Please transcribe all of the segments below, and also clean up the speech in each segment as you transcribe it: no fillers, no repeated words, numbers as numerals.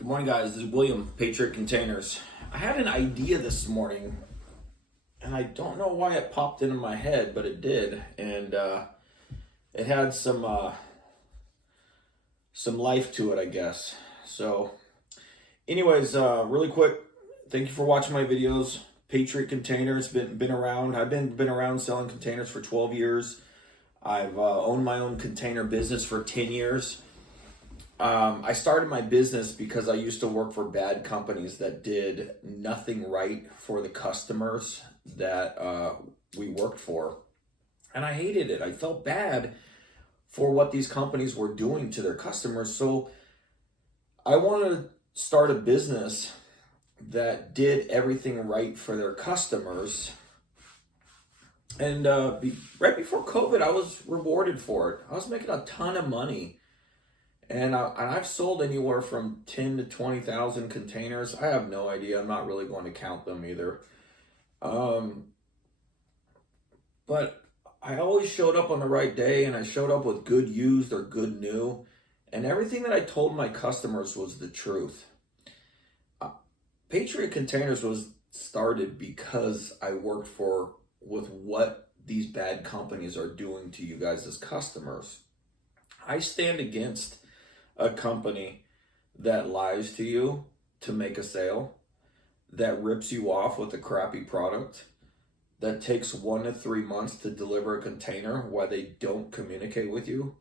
Good morning, guys. This is William, Patriot Containers. I had an idea this morning, and I don't know why it popped into my head, but it did, and it had some life to it, I guess. So, anyways, really quick, thank you for watching my videos. Patriot Containers been around. I've been around selling containers for 12 years. I've owned my own container business for 10 years. I started my business because I used to work for bad companies that did nothing right for the customers that we worked for. And I hated it. I felt bad for what these companies were doing to their customers. So I wanted to start a business that did everything right for their customers. And right before COVID, I was rewarded for it. I was making a ton of money. And I've sold anywhere from 10 to 20,000 containers. I have no idea. I'm not really going to count them either. But I always showed up on the right day, and I showed up with good used or good new. And everything that I told my customers was the truth. Patriot Containers was started because I worked with what these bad companies are doing to you guys as customers. I stand against a company that lies to you to make a sale, that rips you off with a crappy product, that takes 1 to 3 months to deliver a container while they don't communicate with you.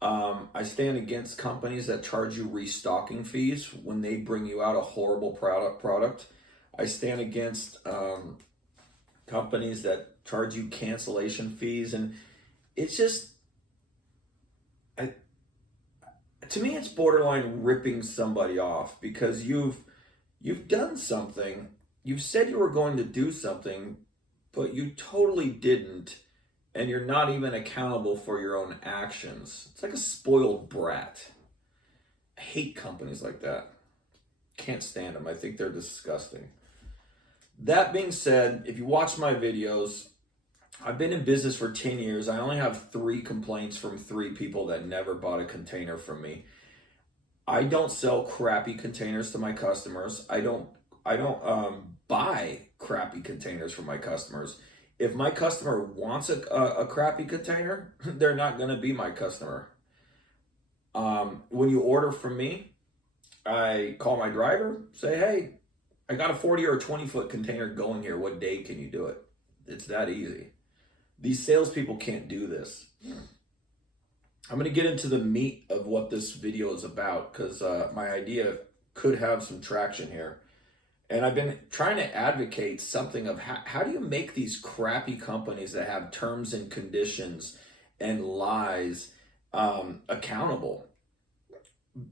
I stand against companies that charge you restocking fees when they bring you out a horrible product. I stand against companies that charge you cancellation fees, and it's just, to me, it's borderline ripping somebody off because you've done something, you've said you were going to do something, but you totally didn't, and you're not even accountable for your own actions. It's like a spoiled brat. I hate companies like that. Can't stand them. I think they're disgusting. That being said, if you watch my videos, I've been in business for 10 years. I only have 3 complaints from 3 people that never bought a container from me. I don't sell crappy containers to my customers. I don't buy crappy containers from my customers. If my customer wants a crappy container, they're not going to be my customer. When you order from me, I call my driver, say, hey, I got a 40 or a 20-foot container going here. What day can you do it? It's that easy. These salespeople can't do this. I'm going to get into the meat of what this video is about because my idea could have some traction here. And I've been trying to advocate something of how do you make these crappy companies that have terms and conditions and lies accountable?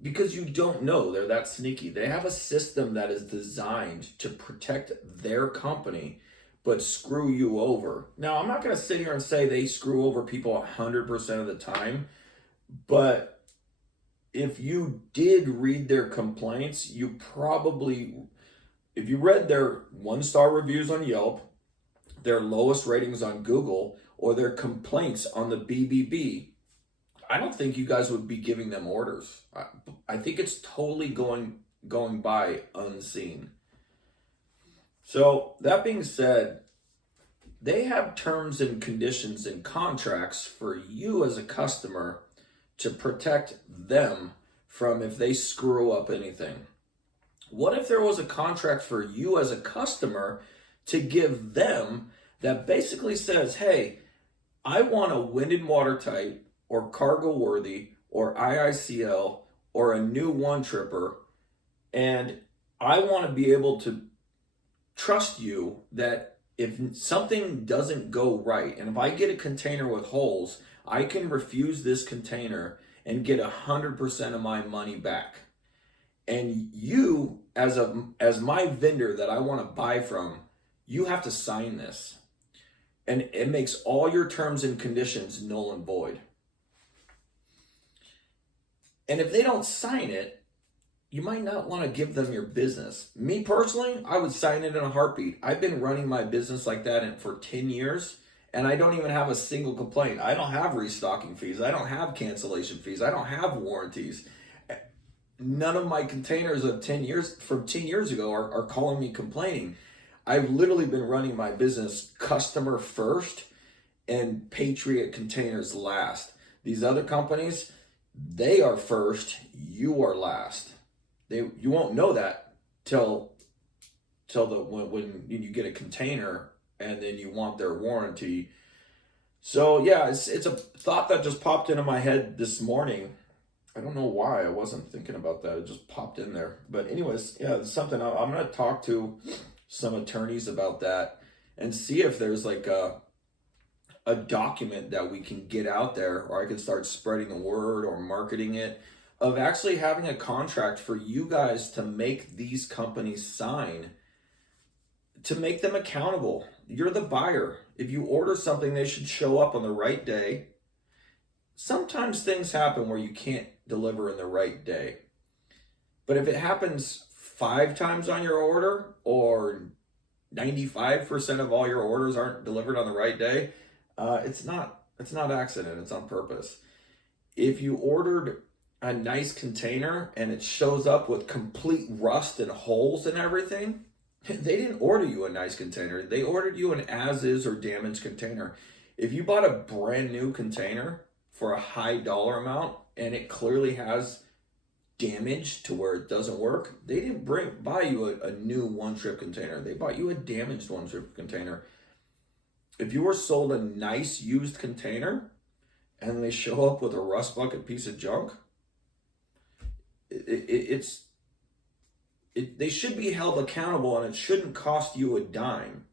Because you don't know, they're that sneaky. They have a system that is designed to protect their company but screw you over. Now, I'm not going to sit here and say they screw over people 100% of the time, but if you did read their complaints, you probably, if you read their 1-star reviews on Yelp, their lowest ratings on Google, or their complaints on the BBB, I don't think you guys would be giving them orders. I think it's totally going by unseen. So that being said, they have terms and conditions and contracts for you as a customer to protect them from if they screw up anything. What if there was a contract for you as a customer to give them that basically says, hey, I want a wind and watertight or cargo worthy or IICL or a new one tripper, and I want to be able to trust you that if something doesn't go right, and if I get a container with holes, I can refuse this container and get 100% of my money back. And you, as my vendor that I want to buy from, you have to sign this. And it makes all your terms and conditions null and void. And if they don't sign it, you might not want to give them your business. Me personally, I would sign it in a heartbeat. I've been running my business like that for 10 years, and I don't even have a single complaint. I don't have restocking fees. I don't have cancellation fees. I don't have warranties. none of my containers of 10 years from 10 years ago are calling me complaining. I've literally been running my business customer first and Patriot containers last. These other companies, they are first, you are last. You won't know that till when you get a container and then you want their warranty. So yeah, it's a thought that just popped into my head this morning. I don't know why I wasn't thinking about that. It just popped in there. But anyways, yeah, it's something I'm going to talk to some attorneys about that and see if there's like a document that we can get out there, or I can start spreading the word or marketing it, of actually having a contract for you guys to make these companies sign, to make them accountable. You're the buyer. If you order something, they should show up on the right day. Sometimes things happen where you can't deliver in the right day. But if it happens 5 times on your order, or 95% of all your orders aren't delivered on the right day, it's not accident, it's on purpose. If you ordered a nice container and it shows up with complete rust and holes and everything, they didn't order you a nice container. They ordered you an as-is or damaged container. If you bought a brand new container for a high dollar amount and it clearly has damage to where it doesn't work, they didn't buy you a new one-trip container. They bought you a damaged one-trip container. If you were sold a nice used container and they show up with a rust bucket piece of junk, they should be held accountable, and it shouldn't cost you a dime.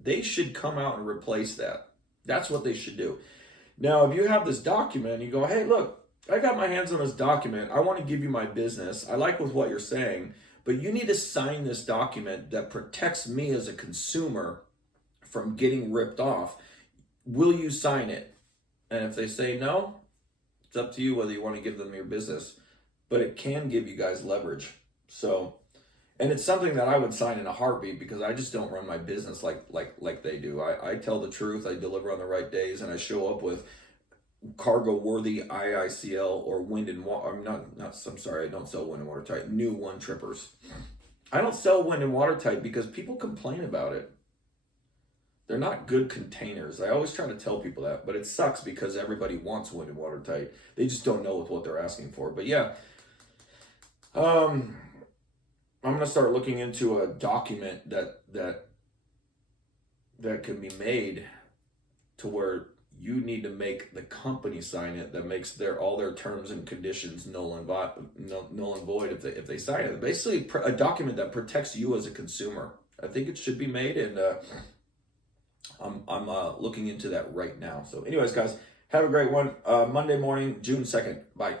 They should come out and replace that. That's what they should do. Now, if you have this document and you go, hey, look, I got my hands on this document. I want to give you my business. I like with what you're saying, but you need to sign this document that protects me as a consumer from getting ripped off. Will you sign it? And if they say no, it's up to you whether you want to give them your business, but it can give you guys leverage. So, and it's something that I would sign in a heartbeat, because I just don't run my business like they do. I tell the truth, I deliver on the right days, and I show up with cargo worthy IICL or wind and water. I'm sorry, I don't sell wind and watertight, new one trippers. I don't sell wind and watertight because people complain about it. They're not good containers. I always try to tell people that, but it sucks because everybody wants wind and watertight. They just don't know what they're asking for. But yeah, I'm gonna start looking into a document that can be made to where you need to make the company sign it, that makes all their terms and conditions null and void if they sign it. Basically, a document that protects you as a consumer. I think it should be made, and I'm looking into that right now. So anyways, guys, have a great one. Monday morning, June 2nd. Bye.